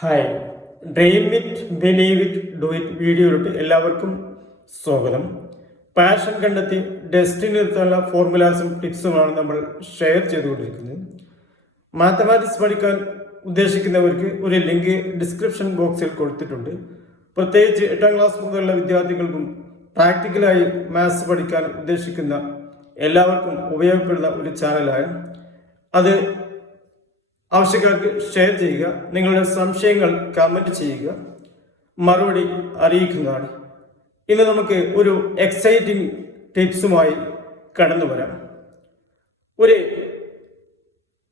Hi, dream it believe it do it വീഡിയോയിലോട്ട് എല്ലാവർക്കും സ്വാഗതം. പാഷൻ കണ്ടെത്തി ഡെസ്റ്റിനി എത്താനുള്ള ഫോർമുലാസും ടിപ്സുമാണ് നമ്മൾ ഷെയർ ചെയ്തുകൊണ്ടിരിക്കുന്നത്. മാത്തമാറ്റിക്സ് പഠിക്കാൻ ഉദ്ദേശിക്കുന്നവർക്ക് ഒരു ലിങ്ക് ഡിസ്ക്രിപ്ഷൻ ബോക്സിൽ കൊടുത്തിട്ടുണ്ട്. പ്രത്യേകിച്ച് 8ാം ക്ലാസ് മുതലുള്ള വിദ്യാർത്ഥികൾക്കും പ്രാക്ടിക്കലായി മാത്സ് പഠിക്കാൻ ഉദ്ദേശിക്കുന്ന എല്ലാവർക്കും ഉപയോഗപ്പെടുന്ന ഒരു ചാനലായ അത് ആവശ്യക്കാർക്ക് ഷെയർ ചെയ്യുക. നിങ്ങളുടെ സംശയങ്ങൾ കമന്റ് ചെയ്യുക, മറുപടി അറിയിക്കുന്നതാണ്. ഇന്ന് നമുക്ക് ഒരു എക്സൈറ്റിംഗ് ടിപ്സുമായി കടന്നു വരാം. ഒരു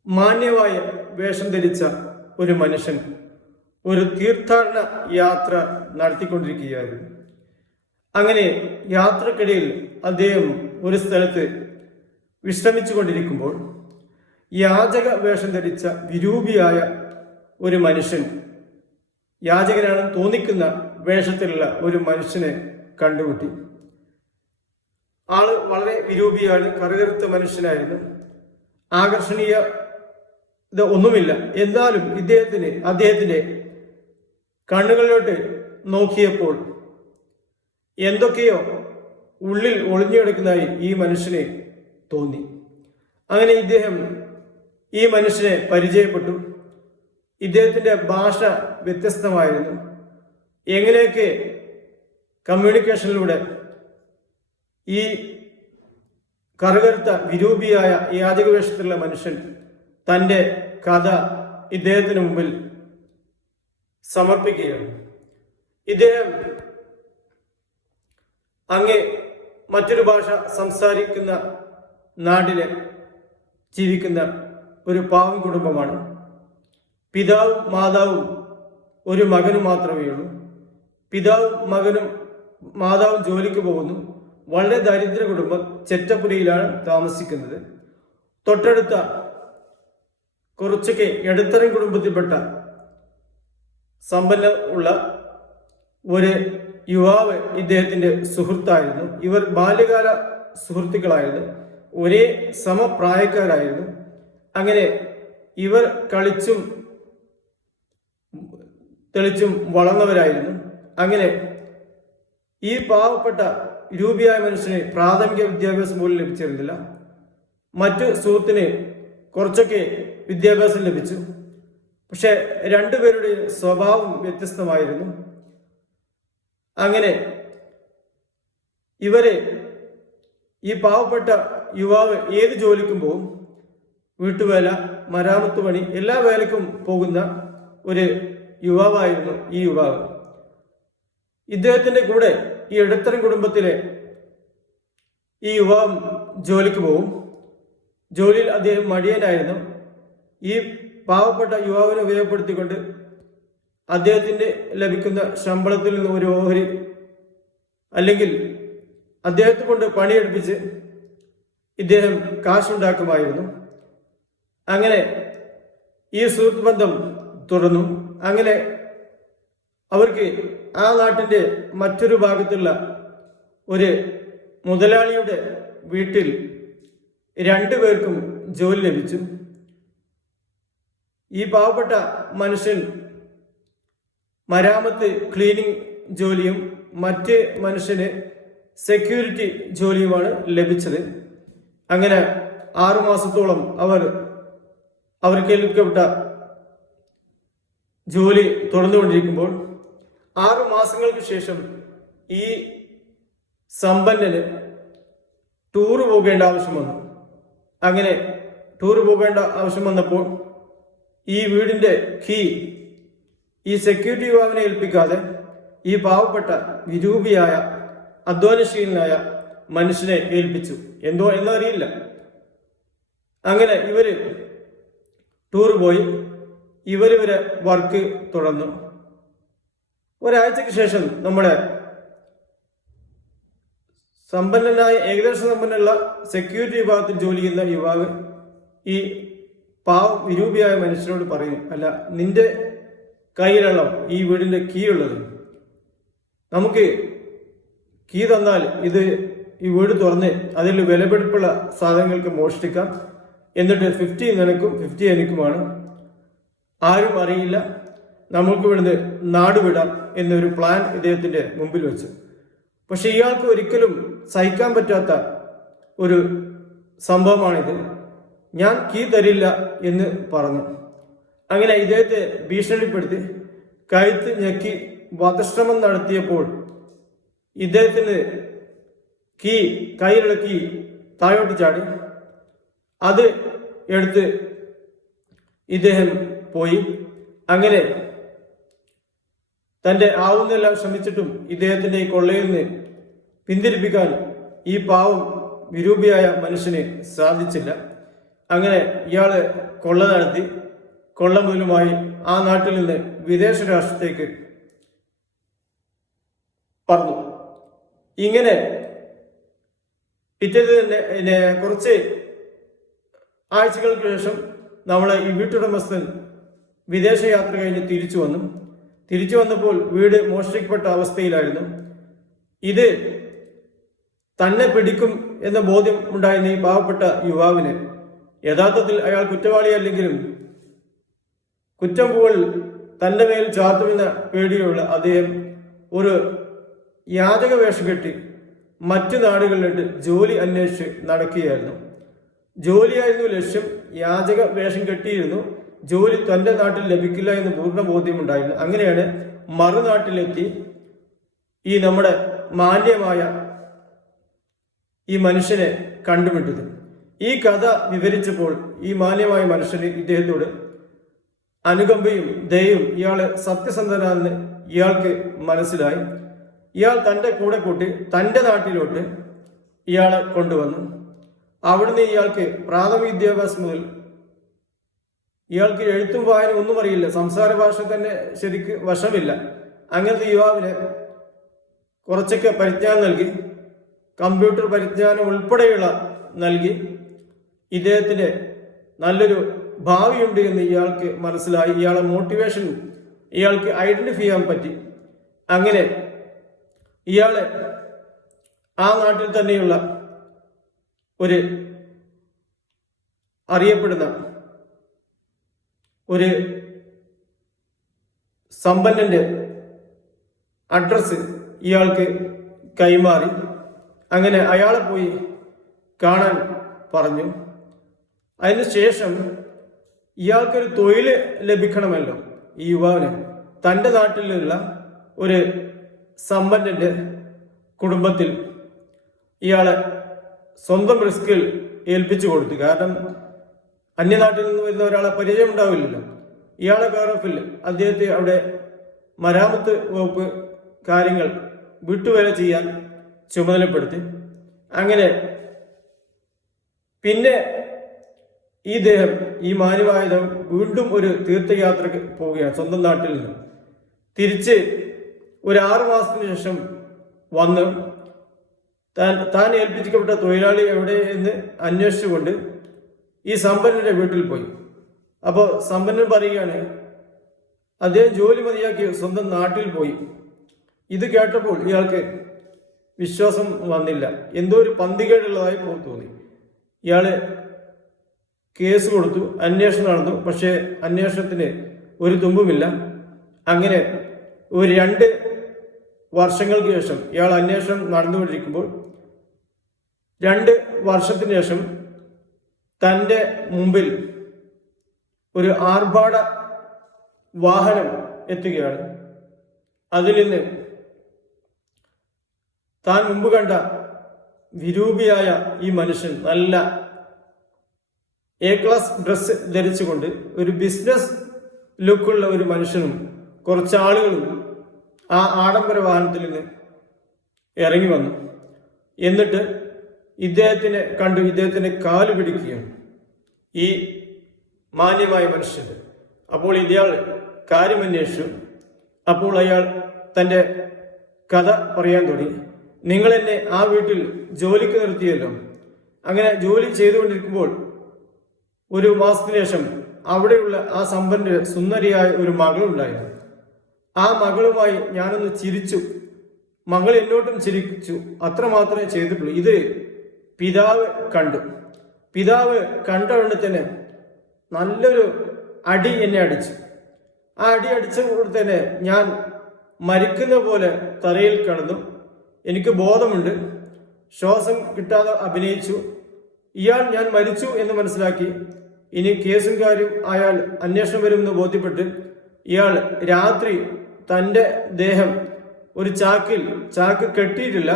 മാന്യമായ വേഷം ധരിച്ച ഒരു മനുഷ്യൻ ഒരു തീർത്ഥാടന യാത്ര നടത്തിക്കൊണ്ടിരിക്കുകയായിരുന്നു. അങ്ങനെ യാത്രക്കിടയിൽ അദ്ദേഹം ഒരു സ്ഥലത്ത് വിശ്രമിച്ചു കൊണ്ടിരിക്കുമ്പോൾ യാചക വേഷം ധരിച്ച വിരൂപിയായ ഒരു മനുഷ്യൻ, യാചകനാണെന്ന് തോന്നിക്കുന്ന വേഷത്തിലുള്ള ഒരു മനുഷ്യനെ കണ്ടുമുട്ടി. ആള് വളരെ വിരൂപിയാണ്, കറുകറുത്ത മനുഷ്യനായിരുന്നു. ആകർഷണീയ ഇത് ഒന്നുമില്ല. എന്നാലും അദ്ദേഹത്തിന്റെ കണ്ണുകളിലോട്ട് നോക്കിയപ്പോൾ എന്തൊക്കെയോ ഉള്ളിൽ ഒളിഞ്ഞു കിടക്കുന്നതായി ഈ മനുഷ്യനെ തോന്നി. അങ്ങനെ ഇദ്ദേഹം ഈ മനുഷ്യനെ പരിചയപ്പെട്ടു. ഇദ്ദേഹത്തിന്റെ ഭാഷ വ്യത്യസ്തമായിരുന്നു. എങ്ങനെയൊക്കെ കമ്മ്യൂണിക്കേഷനിലൂടെ ഈ കറുകറുത്ത വിരൂപിയായ യാചക വേഷത്തിലുള്ള മനുഷ്യൻ തൻ്റെ കഥ ഇദ്ദേഹത്തിന് മുമ്പിൽ സമർപ്പിക്കുകയാണ്. ഇദ്ദേഹം അങ്ങേ മറ്റൊരു ഭാഷ സംസാരിക്കുന്ന നാട്ടിലെ ജീവിക്കുന്ന ഒരു പാവം കുടുംബമാണ്. പിതാവും മാതാവും ഒരു മകനും മാത്രമേ ഉള്ളൂ. പിതാവും മകനും മാതാവും ജോലിക്ക് പോകുന്നു. വളരെ ദരിദ്ര കുടുംബം. ചെറ്റപ്പുരയിലാണ് താമസിക്കുന്നത്. തൊട്ടടുത്ത കുറച്ചൊക്കെ ഇടത്തരം കുടുംബത്തിൽപ്പെട്ട സമ്പന്ന ഉള്ള ഒരു യുവാവ് ഇദ്ദേഹത്തിന്റെ സുഹൃത്തായിരുന്നു. ഇവർ ബാല്യകാല സുഹൃത്തുക്കളായിരുന്നു. ഒരേ സമപ്രായക്കാരായിരുന്നു. അങ്ങനെ ഇവർ കളിച്ചും തെളിച്ചും വളർന്നവരായിരുന്നു. അങ്ങനെ ഈ പാവപ്പെട്ട രൂപിയായ മനുഷ്യന് പ്രാഥമിക വിദ്യാഭ്യാസം പോലും ലഭിച്ചിരുന്നില്ല. മറ്റു സുഹൃത്തിന് കുറച്ചൊക്കെ വിദ്യാഭ്യാസം ലഭിച്ചു. പക്ഷെ രണ്ടുപേരുടെയും സ്വഭാവം വ്യത്യസ്തമായിരുന്നു. അങ്ങനെ ഈ പാവപ്പെട്ട യുവാവ് ഏത് ജോലിക്കും പോകും. വീട്ടുവേല, മരാമത്ത് പണി, എല്ലാ വേലക്കും പോകുന്ന ഒരു യുവാവായിരുന്നു ഈ യുവാവ്. ഇദ്ദേഹത്തിന്റെ കൂടെ ഈ ഇടത്തരം കുടുംബത്തിലെ ഈ യുവാവ് ജോലിക്ക് പോകും. ജോലിയിൽ അദ്ദേഹം മടിയനായിരുന്നു. ഈ പാവപ്പെട്ട യുവാവിനെ ഉപയോഗപ്പെടുത്തിക്കൊണ്ട് അദ്ദേഹത്തിന് ലഭിക്കുന്ന ശമ്പളത്തിൽ നിന്ന് ഒരു ഓഹരി അല്ലെങ്കിൽ അദ്ദേഹത്തെ കൊണ്ട് പണിയെടുപ്പിച്ച് ഇദ്ദേഹം കാശുണ്ടാക്കുമായിരുന്നു. അങ്ങനെ ഈ സുഹൃത്ത് ബന്ധം തുടർന്നു. അങ്ങനെ അവർക്ക് ആ നാട്ടിന്റെ മറ്റൊരു ഭാഗത്തുള്ള ഒരു മുതലാളിയുടെ വീട്ടിൽ രണ്ടുപേർക്കും ജോലി ലഭിച്ചു. ഈ പാവപ്പെട്ട മനുഷ്യൻ മരാമത്ത് ക്ലീനിങ് ജോലിയും മറ്റ് മനുഷ്യന് സെക്യൂരിറ്റി ജോലിയുമാണ് ലഭിച്ചത്. അങ്ങനെ 6 മാസത്തോളം അവർക്ക് ഏൽപ്പിക്കപ്പെട്ട ജോലി തുടർന്നുകൊണ്ടിരിക്കുമ്പോൾ 6 മാസങ്ങൾക്ക് ശേഷം ഈ സമ്പന്നന് ടൂർ പോകേണ്ട ആവശ്യം വന്നു. അങ്ങനെ ടൂർ പോകേണ്ട ആവശ്യം വന്നപ്പോൾ ഈ വീടിന്റെ കീ ഈ സെക്യൂരിറ്റി യുവാവിനെ ഏൽപ്പിക്കാതെ ഈ പാവപ്പെട്ട വിരൂപിയായ അധ്വാനശീലനായ മനുഷ്യനെ ഏൽപ്പിച്ചു. എന്തോ എന്നറിയില്ല. അങ്ങനെ ഇവര് ടൂർ പോയി. ഇവര് വർക്ക് തുടർന്നു. ഒരാഴ്ചക്ക് ശേഷം നമ്മുടെ ഏകദേശം സമ്പന്നുള്ള സെക്യൂരിറ്റി വിഭാഗത്തിൽ ജോലി ചെയ്യുന്ന യുവാവ് ഈ പാവം വിരൂപിയായ മനുഷ്യനോട് പറയും, അല്ല, നിന്റെ കയ്യിലാണോ ഈ വീടിന്റെ കീ ഉള്ളത്? നമുക്ക് കീ തന്നാൽ ഈ വീട് തുറന്ന് അതിൽ വിലപിടിപ്പുള്ള സാധനങ്ങൾക്ക് മോഷ്ടിക്കാം. എന്നിട്ട് 50 നിനക്കും 50 എനിക്കുമാണ്. ആരും അറിയില്ല. നമുക്ക് ഇവിടുന്ന് നാടുവിടാം എന്നൊരു പ്ലാൻ ഇദ്ദേഹത്തിന്റെ മുമ്പിൽ വെച്ചു. പക്ഷെ ഇയാൾക്ക് ഒരിക്കലും സഹിക്കാൻ പറ്റാത്ത ഒരു സംഭവമാണിത്. ഞാൻ കീ തരില്ല എന്ന് പറഞ്ഞു. അങ്ങനെ ഇദ്ദേഹത്തെ ഭീഷണിപ്പെടുത്തി കഴുത്ത് ഞെക്കി വധശ്രമം നടത്തിയപ്പോൾ ഇദ്ദേഹത്തിന് കയ്യിലുള്ള കീ താഴോട്ട് ചാടി. അത് എടുത്ത് ഇദ്ദേഹം പോയി. അങ്ങനെ തന്റെ ആവുന്നെല്ലാം ശ്രമിച്ചിട്ടും ഇദ്ദേഹത്തിന്റെ ഈ കൊള്ളയിൽ നിന്ന് പിന്തിരിപ്പിക്കാൻ ഈ പാവം വിരൂപിയായ മനുഷ്യന് സാധിച്ചില്ല. അങ്ങനെ ഇയാള് കൊള്ള നടത്തി കൊള്ള മുതലുമായി ആ നാട്ടിൽ നിന്ന് വിദേശ രാഷ്ട്രത്തേക്ക് പറന്നു. ഇങ്ങനെ പിറ്റേത് തന്നെ കുറച്ച് ആഴ്ചകൾക്ക് ശേഷം നമ്മളെ ഈ വീട്ടുടമസ്ഥൻ വിദേശയാത്ര കഴിഞ്ഞ് തിരിച്ചു വന്നപ്പോൾ വീട് മോഷ്ടിക്കപ്പെട്ട അവസ്ഥയിലായിരുന്നു. ഇത് തന്നെ പിടിക്കും എന്ന ബോധ്യം ഉണ്ടായിരുന്ന ഈ പാവപ്പെട്ട യുവാവിന് യഥാർത്ഥത്തിൽ അയാൾ കുറ്റവാളിയല്ലെങ്കിലും കുറ്റം പോൽ തന്റെ മേൽ ചാർത്തുമെന്ന പേടിയുള്ള അദ്ദേഹം ഒരു യാചക വേഷം കെട്ടി മറ്റു നാടുകളിലിട്ട് ജോലി അന്വേഷിച്ച് നടക്കുകയായിരുന്നു. ജോലിയായിരുന്നു ലക്ഷ്യം. യാചക വേഷം കെട്ടിയിരുന്നു. ജോലി തന്റെ നാട്ടിൽ ലഭിക്കില്ല എന്ന് പൂർണ്ണ ബോധ്യമുണ്ടായിരുന്നു. അങ്ങനെയാണ് മറുനാട്ടിലെത്തി ഈ നമ്മുടെ മാന്യമായ ഈ മനുഷ്യനെ കണ്ടുമുട്ടത്. ഈ കഥ വിവരിച്ചപ്പോൾ ഈ മാന്യമായ മനുഷ്യന് ഇദ്ദേഹത്തോട് അനുകമ്പയും ദയയും ഇയാള് സത്യസന്ധനാണെന്ന് ഇയാൾക്ക് മനസ്സിലായി. ഇയാൾ തന്റെ കൂടെ കൂട്ടി തന്റെ നാട്ടിലോട്ട് ഇയാളെ കൊണ്ടുവന്നു. അവിടുന്ന് ഇയാൾക്ക് പ്രാഥമിക വിദ്യാഭ്യാസം മുതൽ ഇയാൾക്ക് എഴുത്തും വായന ഒന്നും അറിയില്ല. സംസാര ഭാഷ തന്നെ ശരിക്ക് വശമില്ല. അങ്ങനത്തെ യുവാവിന് കുറച്ചൊക്കെ പരിജ്ഞാനം നൽകി, കമ്പ്യൂട്ടർ പരിജ്ഞാനം ഉൾപ്പെടെയുള്ള നൽകി ഇദ്ദേഹത്തിന് നല്ലൊരു ഭാവിയുണ്ട് എന്ന് ഇയാൾക്ക് മനസ്സിലായി. ഇയാളെ മോട്ടിവേഷൻ ഇയാൾക്ക് ഐഡന്റിഫൈ ചെയ്യാൻ പറ്റി. അങ്ങനെ ഇയാള് ആ നാട്ടിൽ തന്നെയുള്ള ഒരു അറിയപ്പെടുന്ന ഒരു സമ്പന്നന്റെ അഡ്രസ് ഇയാൾക്ക് കൈമാറി. അങ്ങനെ അയാളെ പോയി കാണാൻ പറഞ്ഞു. അതിനുശേഷം ഇയാൾക്കൊരു തൊഴിൽ ലഭിക്കണമല്ലോ. ഈ യുവാവിന് തൻ്റെ നാട്ടിലുള്ള ഒരു സമ്പന്നന്റെ കുടുംബത്തിൽ ഇയാളെ സ്വന്തം റിസ്കിൽ ഏൽപ്പിച്ചു കൊടുത്തു. കാരണം അന്യനാട്ടിൽ നിന്ന് വരുന്ന ഒരാളെ പരിചയം ഉണ്ടാവില്ലല്ലോ. ഇയാളെ കെയർ ഓഫിൽ അദ്ദേഹത്തെ അവിടെ മരാമത്ത് വകുപ്പ് കാര്യങ്ങൾ വിട്ടുവേല ചെയ്യാൻ ചുമതലപ്പെടുത്തി. അങ്ങനെ പിന്നെ ഈ ദേഹം ഈ മാന്യവായുധം വീണ്ടും ഒരു തീർത്ഥയാത്രക്ക് പോവുകയാണ്. സ്വന്തം നാട്ടിൽ നിന്ന് തിരിച്ച് ഒരു 6 മാസത്തിന് ശേഷം വന്ന് താൻ ഏൽപ്പിക്കപ്പെട്ട തൊഴിലാളി എവിടെ എന്ന് അന്വേഷിച്ചുകൊണ്ട് ഈ സമ്പന്നന്റെ വീട്ടിൽ പോയി. അപ്പോൾ സമ്പന്നൻ പറയുകയാണ് അദ്ദേഹം ജോലി മതിയാക്കി സ്വന്തം നാട്ടിൽ പോയി. ഇത് കേട്ടപ്പോൾ ഇയാൾക്ക് വിശ്വാസം വന്നില്ല. എന്തോ ഒരു പന്തികേടുള്ളതായി തോന്നി. ഇയാള് കേസ് കൊടുത്തു, അന്വേഷണം നടന്നു. പക്ഷേ അന്വേഷണത്തിന് ഒരു തുമ്പുമില്ല. അങ്ങനെ ഒരു 2 വർഷങ്ങൾക്ക് ശേഷം ഇയാൾ അന്വേഷണം നടന്നുകൊണ്ടിരിക്കുമ്പോൾ 2 വർഷത്തിന് ശേഷം തൻ്റെ മുമ്പിൽ ഒരു ആർഭാട വാഹനം എത്തുകയാണ്. അതിൽ നിന്ന് താൻ മുമ്പ് കണ്ട വിരൂപിയായ ഈ മനുഷ്യൻ നല്ല ക്ലാസ് ഡ്രസ് ധരിച്ചുകൊണ്ട് ഒരു ബിസിനസ് ലുക്കുള്ള ഒരു മനുഷ്യനും കുറച്ച് ആളുകളും ആ ആഡംബര വാഹനത്തിൽ നിന്ന് ഇറങ്ങി വന്നു. എന്നിട്ട് ഇദ്ദേഹത്തിനെ കണ്ടു ഇദ്ദേഹത്തിന് കാല് പിടിക്കുകയാണ് ഈ മാന്യമായ മനുഷ്യന്റെ. അപ്പോൾ ഇയാൾ കാര്യമന്വേഷിച്ചു. അപ്പോൾ അയാൾ തൻ്റെ കഥ പറയാൻ തുടങ്ങി. നിങ്ങൾ എന്നെ ആ വീട്ടിൽ ജോലിക്ക് നിർത്തിയല്ലോ. അങ്ങനെ ജോലി ചെയ്തുകൊണ്ടിരിക്കുമ്പോൾ ഒരു മാസത്തിന് ശേഷം അവിടെയുള്ള ആ സമ്പന്നന് സുന്ദരിയായ ഒരു മകളുണ്ടായിരുന്നു. ആ മകളുമായി ഞാനൊന്ന് ചിരിച്ചു. മകൾ എന്നോട്ടും ചിരിച്ചു. അത്ര മാത്രമേ ചെയ്തിട്ടുള്ളൂ. ഇത് പിതാവ് കണ്ടു. പിതാവ് കണ്ടവണ്ണം തന്നെ നല്ലൊരു അടി എന്നെ അടിച്ചു. ആ അടി അടിച്ച കൂടെ തന്നെ ഞാൻ മരിക്കുന്ന പോലെ തറയിൽ കിടന്നു. എനിക്ക് ബോധമുണ്ട്. ശ്വാസം കിട്ടാതെ അഭിനയിച്ചു. ഇയാൾ ഞാൻ മരിച്ചു എന്ന് മനസ്സിലാക്കി. ഇനി കേസും കാര്യം അയാൾ അന്വേഷണം വരുമെന്ന് ബോധ്യപ്പെട്ട് ഇയാൾ രാത്രി തൻ്റെ ദേഹം ഒരു ചാക്ക് കെട്ടിയിട്ടില്ല,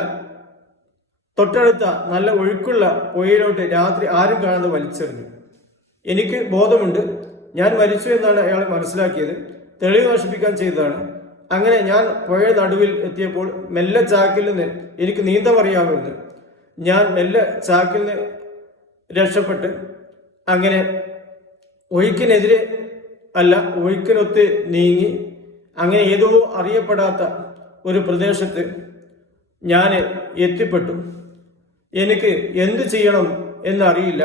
തൊട്ടടുത്ത നല്ല ഒഴുക്കുള്ള പുഴയിലോട്ട് രാത്രി ആരും കാണാതെ വലിച്ചെറിഞ്ഞു. എനിക്ക് ബോധമുണ്ട്, ഞാൻ മരിച്ചു എന്നാണ് അയാൾ മനസ്സിലാക്കിയത്. തെളിവ് നശിപ്പിക്കാൻ ചെയ്തതാണ്. അങ്ങനെ ഞാൻ പുഴ നടുവിൽ എത്തിയപ്പോൾ മെല്ലെ ചാക്കിൽ നിന്ന്, എനിക്ക് നീന്തം അറിയാമെന്ന്, ഞാൻ മെല്ലെ ചാക്കിൽ നിന്ന് രക്ഷപ്പെട്ട് അങ്ങനെ ഒഴുക്കിനെതിരെ അല്ല ഒഴുക്കിനൊത്ത് നീങ്ങി അങ്ങനെ ഏതോ അറിയപ്പെടാത്ത ഒരു പ്രദേശത്ത് ഞാൻ എത്തിപ്പെട്ടു. എനിക്ക് എന്ത് ചെയ്യണം എന്നറിയില്ല.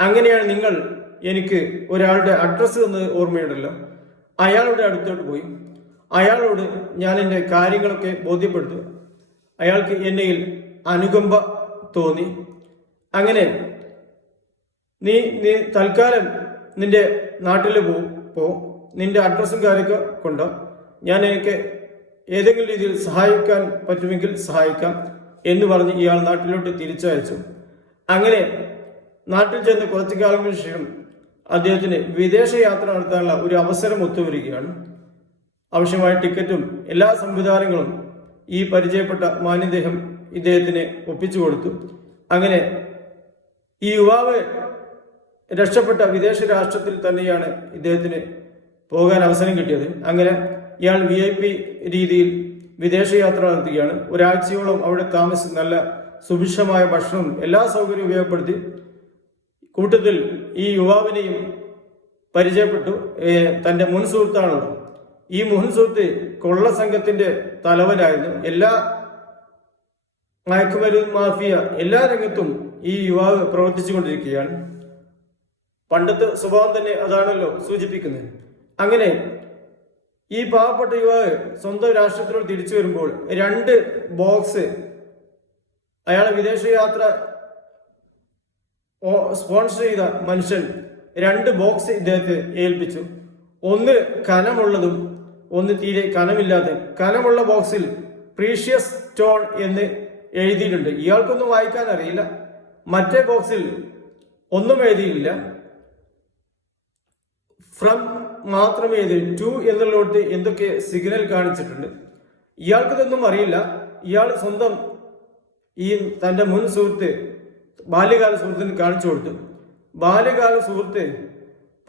അങ്ങനെയാണ് നിങ്ങൾ എനിക്ക് ഒരാളുടെ അഡ്രസ്സ് തന്നത് ഓർമ്മയുണ്ടല്ലോ. അയാളുടെ അടുത്തോട്ട് പോയി അയാളോട് ഞാൻ എൻ്റെ കാര്യങ്ങളൊക്കെ ബോധ്യപ്പെടുത്തു. അയാൾക്ക് എന്നയിൽ അനുകമ്പ തോന്നി. അങ്ങനെ നീ തൽക്കാലം നിന്റെ നാട്ടിൽ പോ, നിന്റെ അഡ്രസ്സും കാര്യമൊക്കെ കൊണ്ടോ, ഞാൻ എനിക്ക് ഏതെങ്കിലും രീതിയിൽ സഹായിക്കാൻ പറ്റുമെങ്കിൽ സഹായിക്കാം എന്ന് പറഞ്ഞ് ഇയാൾ നാട്ടിലോട്ട് തിരിച്ചയച്ചു. അങ്ങനെ നാട്ടിൽ ചെന്ന് കുറച്ചു കാലങ്ങൾക്ക് ശേഷം അദ്ദേഹത്തിന് വിദേശ യാത്ര നടത്താനുള്ള ഒരു അവസരം ഒത്തുവരികയാണ്. ആവശ്യമായ ടിക്കറ്റും എല്ലാ സംവിധാനങ്ങളും ഈ പരിചയപ്പെട്ട മാന്യദേഹം ഇദ്ദേഹത്തിന് ഒപ്പിച്ചു കൊടുത്തു. അങ്ങനെ ഈ യുവാവ് രക്ഷപ്പെട്ട വിദേശ രാഷ്ട്രത്തിൽ തന്നെയാണ് ഇദ്ദേഹത്തിന് പോകാൻ അവസരം കിട്ടിയത്. അങ്ങനെ ഇയാൾ VIP രീതിയിൽ വിദേശയാത്ര നടത്തുകയാണ്. ഒരാഴ്ചയോളം അവിടെ താമസിച്ച് നല്ല സുഭിക്ഷമായ ഭക്ഷണം എല്ലാ സൗകര്യവും ഉപയോഗപ്പെടുത്തി. കൂട്ടത്തിൽ ഈ യുവാവിനെയും പരിചയപ്പെട്ടു. തൻ്റെ മുൻ സുഹൃത്താണല്ലോ. ഈ മുൻ സുഹൃത്ത് കൊള്ള സംഘത്തിന്റെ തലവനായിരുന്നു. എല്ലാ മയക്കുമരുന്ന് മാഫിയ എല്ലാ രംഗത്തും ഈ യുവാവ് പ്രവർത്തിച്ചു കൊണ്ടിരിക്കുകയാണ്. പണ്ടത്തെ സ്വഭാവം തന്നെ അതാണല്ലോ സൂചിപ്പിക്കുന്നത്. അങ്ങനെ ഈ പാവപ്പെട്ട യുവാവ് സ്വന്തം രാഷ്ട്രത്തിലോട് തിരിച്ചു വരുമ്പോൾ 2 ബോക്സ് അയാളെ വിദേശയാത്ര സ്പോൺസർ ചെയ്ത മനുഷ്യൻ 2 ബോക്സ് ഇദ്ദേഹത്തെ ഏൽപ്പിച്ചു. ഒന്ന് കനമുള്ളതും ഒന്ന് തീരെ കനമില്ലാതെ. കനമുള്ള ബോക്സിൽ പ്രീഷ്യസ് സ്റ്റോൺ എന്ന് എഴുതിയിട്ടുണ്ട്. ഇയാൾക്കൊന്നും വായിക്കാൻ അറിയില്ല. മറ്റേ ബോക്സിൽ ഒന്നും എഴുതിയില്ല, ഫ്രം മാത്രമേ എഴുതി. 2 എന്നുള്ളടത്ത് എന്തൊക്കെ സിഗ്നൽ കാണിച്ചിട്ടുണ്ട്. ഇയാൾക്കിതൊന്നും അറിയില്ല. ഇയാൾ സ്വന്തം ഈ തൻ്റെ മുൻ സുഹൃത്ത് ബാല്യകാല സുഹൃത്തിന് കാണിച്ചു കൊടുത്തു. ബാല്യകാല സുഹൃത്ത്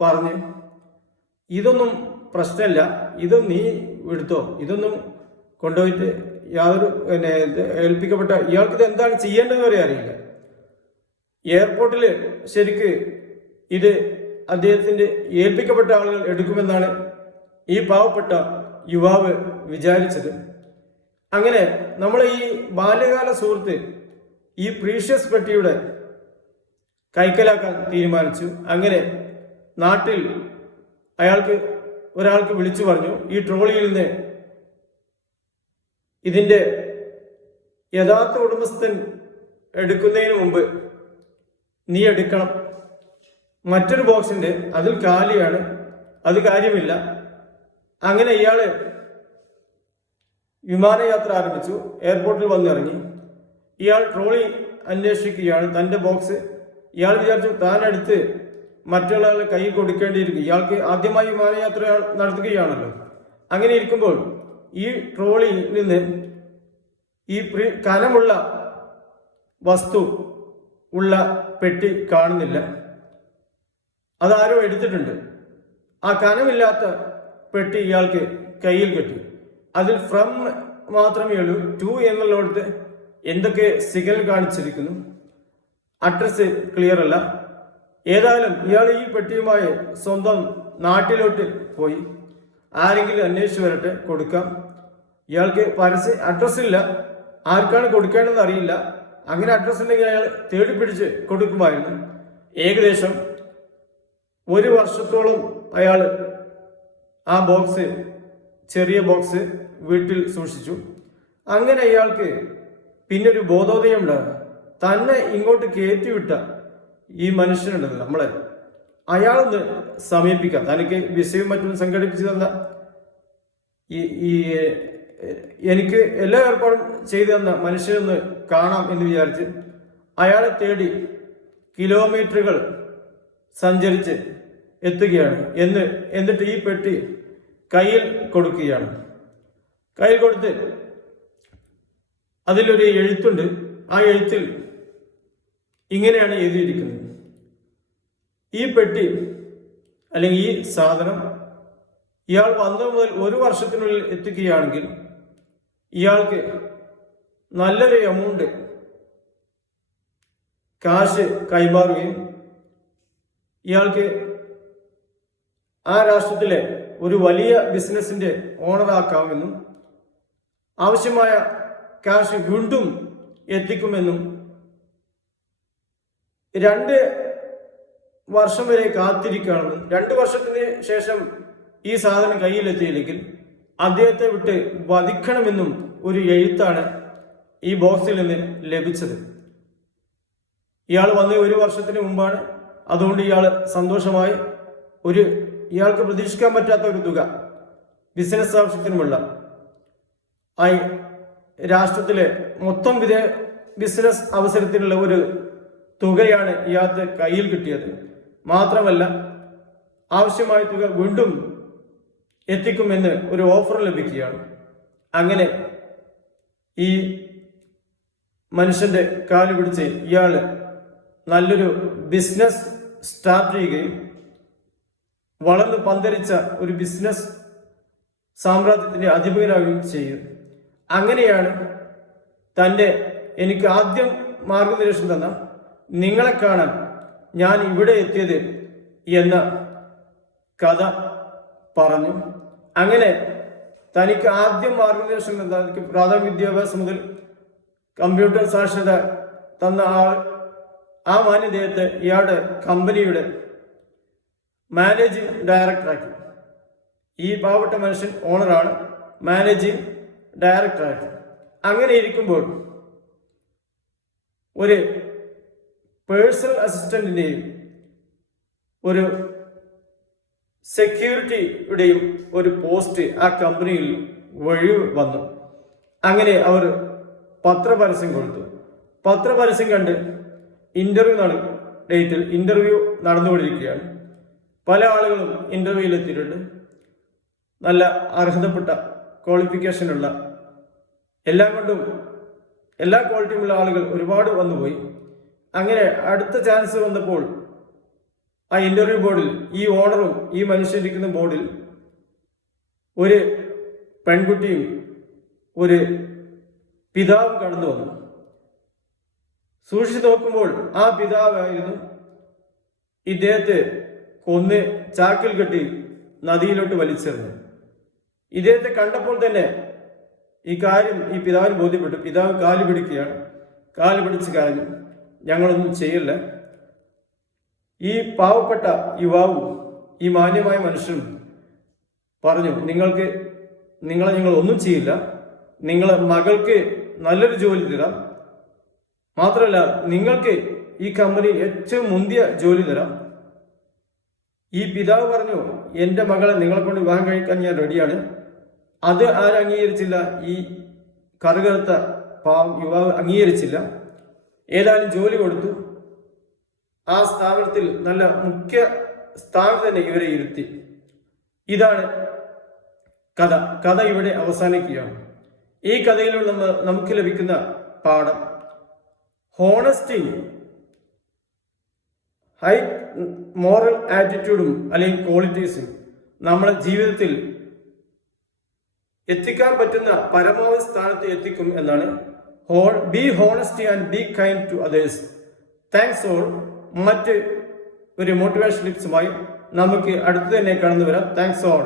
പറഞ്ഞ് ഇതൊന്നും പ്രശ്നമില്ല, ഇത് നീ എടുത്തോ, ഇതൊന്നും കൊണ്ടുപോയിട്ട് യാതൊരു ഏൽപ്പിക്കപ്പെട്ട ഇയാൾക്കിത് എന്താണ് ചെയ്യേണ്ടത് വരെ അറിയില്ല. എയർപോർട്ടിൽ ശരിക്ക് ഇത് അദ്ദേഹത്തിന്റെ ഏൽപ്പിക്കപ്പെട്ട ആളുകൾ എടുക്കുമെന്നാണ് ഈ പാവപ്പെട്ട യുവാവ് വിചാരിച്ചത്. അങ്ങനെ നമ്മളെ ഈ ബാല്യകാല സുഹൃത്ത് ഈ പ്രീഷ്യസ് പെട്ടിയുടെ കൈക്കലാക്കാൻ തീരുമാനിച്ചു. അങ്ങനെ നാട്ടിൽ ഒരാൾക്ക് വിളിച്ചു പറഞ്ഞു, ഈ ട്രോളിയിൽ നിന്ന് ഇതിന്റെ യഥാർത്ഥ ഉടമസ്ഥൻ എടുക്കുന്നതിന് മുമ്പ് നീ എടുക്കണം. മറ്റൊരു ബോക്സിന്റെ അതിൽ കാലിയാണ്, അത് കാര്യമില്ല. അങ്ങനെ ഇയാള് വിമാനയാത്ര ആരംഭിച്ചു. എയർപോർട്ടിൽ വന്നിറങ്ങി. ഇയാൾ ട്രോളി അന്വേഷിക്കുകയാണ്. തന്റെ ബോക്സ് ഇയാൾ വിചാരിച്ചു താനെടുത്ത് മറ്റുള്ളവരുടെ കയ്യിൽ കൊടുക്കേണ്ടിയിരിക്കും. ഇയാൾക്ക് ആദ്യമായി വിമാനയാത്ര നടത്തുകയാണല്ലോ. അങ്ങനെ ഇരിക്കുമ്പോൾ ഈ ട്രോളിയിൽ നിന്ന് ഈ കനമുള്ള വസ്തു ഉള്ള പെട്ടി കാണുന്നില്ല. അതാരോ എടുത്തിട്ടുണ്ട്. ആ കനമില്ലാത്ത പെട്ടി ഇയാൾക്ക് കയ്യിൽ കിട്ടി. അതിൽ ഫ്രം മാത്രമേ ഉള്ളൂ. 2 എന്നുള്ളിടത്ത് എന്തൊക്കെ സിഗ്നൽ കാണിച്ചിരിക്കുന്നു. അഡ്രസ് ക്ലിയർ അല്ല. ഏതായാലും ഇയാൾ ഈ പെട്ടിയുമായി സ്വന്തം നാട്ടിലോട്ട് പോയി. ആരെങ്കിലും അന്വേഷിച്ചു വരട്ടെ, കൊടുക്കാം. ഇയാൾക്ക് അഡ്രസ് ഇല്ല, ആർക്കാണ് കൊടുക്കേണ്ടതെന്ന് അറിയില്ല. അങ്ങനെ അഡ്രസ് ഉണ്ടെങ്കിൽ അയാൾ തേടി പിടിച്ച് കൊടുക്കുമായിരുന്നു. ഏകദേശം 1 വർഷത്തോളം അയാൾ ആ ബോക്സ്, ചെറിയ ബോക്സ് വീട്ടിൽ സൂക്ഷിച്ചു. അങ്ങനെ അയാൾക്ക് പിന്നൊരു ബോധോദയം ഉണ്ടാകും. തന്നെ ഇങ്ങോട്ട് കയറ്റിവിട്ട ഈ മനുഷ്യനുണ്ടല്ലോ നമ്മളെ, അയാളൊന്ന് സമീപിക്കാം. തനിക്ക് വിസയും മറ്റും സംഘടിപ്പിച്ചു തന്ന ഈ എനിക്ക് എല്ലാ ഏർപ്പാടും ചെയ്തു തന്ന മനുഷ്യനൊന്ന് കാണാം എന്ന് വിചാരിച്ച് അയാളെ തേടി കിലോമീറ്ററുകൾ സഞ്ചരിച്ച് എത്തുകയാണ്. എന്നിട്ട് ഈ പെട്ടി കയ്യിൽ കൊടുക്കുകയാണ്. കയ്യിൽ കൊടുത്ത് അതിലൊരു എഴുത്തുണ്ട്. ആ എഴുത്തിൽ ഇങ്ങനെയാണ് എഴുതിയിരിക്കുന്നത്: ഈ പെട്ടി അല്ലെങ്കിൽ ഈ സാധനം ഇയാൾ വന്നത് മുതൽ 1 വർഷത്തിനുള്ളിൽ എത്തിക്കുകയാണെങ്കിൽ ഇയാൾക്ക് നല്ലൊരു എമൗണ്ട് കാശ് കൈമാറുകയും ഇയാൾക്ക് ആ രാഷ്ട്രത്തിലെ ഒരു വലിയ ബിസിനസിന്റെ ഓണറാക്കാമെന്നും ആവശ്യമായ കാശ് വീണ്ടും എത്തിക്കുമെന്നും 2 വർഷം വരെ കാത്തിരിക്കണമെന്നും 2 വർഷത്തിന് ശേഷം ഈ സാധനം കയ്യിലെത്തിയില്ലെങ്കിൽ അദ്ദേഹത്തെ വിട്ട് വധിക്കണമെന്നും ഒരു എഴുത്താണ് ഈ ബോക്സിൽ നിന്ന് ലഭിച്ചത്. ഇയാൾ വന്ന 1 വർഷത്തിന് മുമ്പാണ്. അതുകൊണ്ട് ഇയാൾ സന്തോഷമായി ഇയാൾക്ക് പ്രതീക്ഷിക്കാൻ പറ്റാത്ത ഒരു തുക ബിസിനസ് ആവശ്യത്തിനുമുള്ള രാഷ്ട്രത്തിലെ മൊത്തം ബിസിനസ് അവസരത്തിനുള്ള ഒരു തുകയാണ് ഇയാൾക്ക് കയ്യിൽ കിട്ടിയത്. മാത്രമല്ല ആവശ്യമായ തുക വീണ്ടും എത്തിക്കുമെന്ന് ഒരു ഓഫർ ലഭിക്കുകയാണ്. അങ്ങനെ ഈ മനുഷ്യന്റെ കാല് പിടിച്ച് ഇയാള് നല്ലൊരു ബിസിനസ് സ്റ്റാർട്ട് ചെയ്യുകയും വളർന്ന് പന്തരിച്ച ഒരു ബിസിനസ് സാമ്രാജ്യത്തിന്റെ അധിപനാവുകയും ചെയ്യും. അങ്ങനെയാണ് എനിക്ക് ആദ്യം മാർഗനിർദ്ദേശം തന്ന നിങ്ങളെ കാണാൻ ഞാൻ ഇവിടെ എത്തിയത് എന്ന കഥ പറഞ്ഞു. അങ്ങനെ തനിക്ക് ആദ്യം മാർഗനിർദ്ദേശം തനിക്ക് പ്രാഥമിക വിദ്യാഭ്യാസം മുതൽ കമ്പ്യൂട്ടർ സാക്ഷരത തന്ന ആ മാന്യദേഹത്തെ ഇയാളുടെ കമ്പനിയുടെ മാനേജിംഗ് ഡയറക്ടറാക്കി. ഈ പാവപ്പെട്ട മനുഷ്യൻ ഓണറാണ്, മാനേജിംഗ് ഡയറക്ടറാക്കി. അങ്ങനെ ഇരിക്കുമ്പോൾ ഒരു പേഴ്സണൽ അസിസ്റ്റന്റിന്റെയും ഒരു സെക്യൂരിറ്റിയുടെയും ഒരു പോസ്റ്റ് ആ കമ്പനിയിൽ വഴി വന്നു. അങ്ങനെ അവർ പത്രപരസ്യം കൊടുത്തു. പത്രപരസ്യം കണ്ട് ഇന്റർവ്യൂ നടന്നുകൊണ്ടിരിക്കുകയാണ്. പല ആളുകളും ഇന്റർവ്യൂവിൽ എത്തിയിട്ടുണ്ട്. നല്ല അർഹതപ്പെട്ട ക്വാളിഫിക്കേഷനുള്ള എല്ലാം കൊണ്ടും എല്ലാ ക്വാളിറ്റിയുമുള്ള ആളുകൾ ഒരുപാട് വന്നുപോയി. അങ്ങനെ അടുത്ത ചാൻസ് വന്നപ്പോൾ ആ ഇന്റർവ്യൂ ബോർഡിൽ ഈ ഓണറും ഈ മനുഷ്യരിക്കുന്ന ബോർഡിൽ ഒരു പെൺകുട്ടിയും ഒരു പിതാവും കടന്നു വന്നു. സൂക്ഷിച്ചു നോക്കുമ്പോൾ ആ പിതാവായിരുന്നു ഇദ്ദേഹത്തെ കൊന്ന് ചാക്കിൽ കെട്ടി നദിയിലോട്ട് വലിച്ചെറിഞ്ഞു. ഇദ്ദേഹത്തെ കണ്ടപ്പോൾ തന്നെ ഈ കാര്യം ഈ പിതാവിന് ബോധ്യപ്പെട്ടു. പിതാവ് കാല് പിടിക്കുകയാണ്. കാല് പിടിച്ച് കരഞ്ഞു, ഞങ്ങളൊന്നും ചെയ്യില്ല. ഈ പാവപ്പെട്ട യുവാവും ഈ മാന്യമായ മനുഷ്യനും പറഞ്ഞു, നിങ്ങളെ ഞങ്ങൾ ഒന്നും ചെയ്യില്ല, നിങ്ങളെ മകൾക്ക് നല്ലൊരു ജോലി തരാം, മാത്രമല്ല നിങ്ങൾക്ക് ഈ കമ്പനിയിൽ ഏറ്റവും മുന്തിയ ജോലി തരാം. ഈ പിതാവ് പറഞ്ഞു, എൻ്റെ മകളെ നിങ്ങളെ കൊണ്ട് വിവാഹം കഴിക്കാൻ ഞാൻ റെഡിയാണ്. അത് ആരും അംഗീകരിച്ചില്ല. ഈ കറുകറുത്ത പാവം യുവാവ് അംഗീകരിച്ചില്ല. ഏതായാലും ജോലി കൊടുത്തു. ആ സ്ഥാപനത്തിൽ നല്ല മുഖ്യ സ്ഥാനം തന്നെ ഇവരെ ഇരുത്തി. ഇതാണ് കഥ ഇവിടെ അവസാനിക്കുകയാണ്. ഈ കഥയിലുള്ള നമുക്ക് ലഭിക്കുന്ന പാഠം, ഹോണസ്റ്റി, ഹൈ മോറൽ ആറ്റിറ്റ്യൂഡും അല്ലെങ്കിൽ ക്വാളിറ്റീസും നമ്മളെ ജീവിതത്തിൽ എത്തിക്കാൻ പറ്റുന്ന പരമാവധി സ്ഥാനത്ത് എത്തിക്കും എന്നാണ്. Be honesty and be kind to others. Thanks all. മറ്റ് ഒരു മോട്ടിവേഷൻ ടിപ്സുമായി നമുക്ക് അടുത്ത് തന്നെ കടന്നു വരാം. Thanks all.